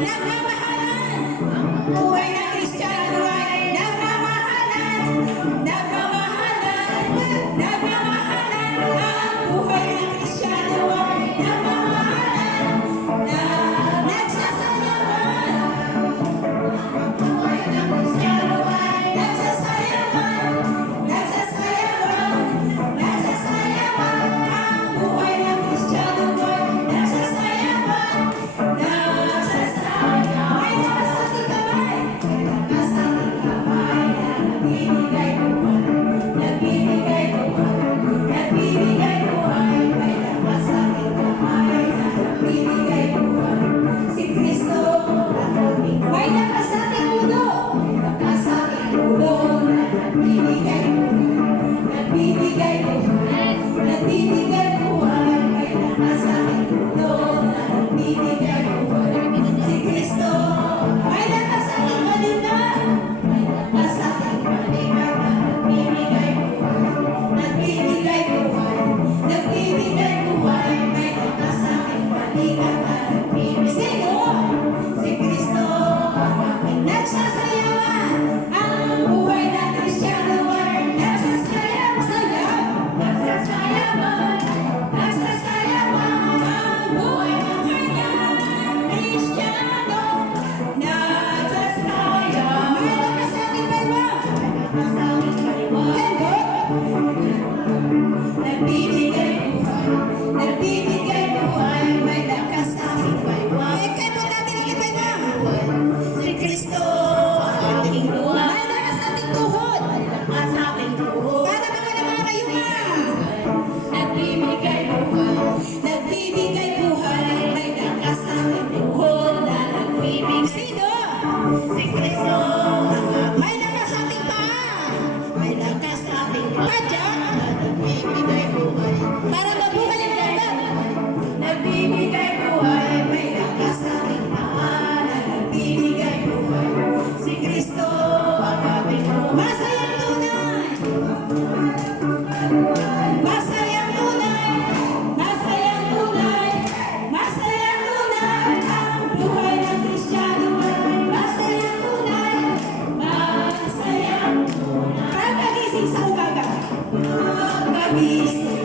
nagmamahalan. Buhay na Kristiyano ay nagmamahalan. Nagmamahalan. Nagmamahalan. Ang buhay na Kristiyano ay nagmamahalan. Nagsasayawan. Ang buhay na Kristiyano ay nagsasayawan. Nagsasayawan. Nagsasayawan. Ang buhay na Kristiyano ay nagsasayawan. May nakasating kamay. Nakasating kamay na nagbibigay buhay. Nagbibigay buhay. Nagbibigay buhay. May nakasating kamay na nagbibigay buhay. Si Kristo ang aming may nakasating ulo. Nakasating ulo na nagbibigay buhay. Nagbibigay buhay. Nagbibigay buhay. May nakasating ulo na nagbibigay buhay. Si Kristo may nakasating kanina. May nakasating kanina na nagbibigay buhay. Nagbibigay buhay. Nagbibigay buhay. May nakasating kanina na nagbibigay. Sino? Si Kristo ang aking nagsasayawan. Ang buhay na Kristiyano ay nagsasayawan. Sayaw. Nagsasayawan. Nagsasayawan. Ang buhay na Kristiyano. Nagsasayawan. May nakasating kalwa. Nakasating kalwa. Nagbibigay buhay. Nagbibigay buhay. May nakasating kalwa. Kayo po natin ilipay na. Si Kristo ang ating buhay. May nakasating tuhod. Nakasating tuhod. Para naman ang mga kayuma. Nagbibigay buhay. Nagbibigay buhay. May nakasating tuhod na nagbibigay. Sino? Si Kristo. May nakasating paa. May nakasating padya. Nagbibigay buhay. Para mabuhay ang dagat. Nagbibigay buhay. May nakasating paa na nagbibigay buhay. Si Kristo ang ating buhay. Masayang tunay. Masayang tunay. Masayang tunay. Masayang tunay. Ang buhay ng Kristiyano ay masayang tunay. Masayang tunay. Pagkagising sa umaga. Pagkagising.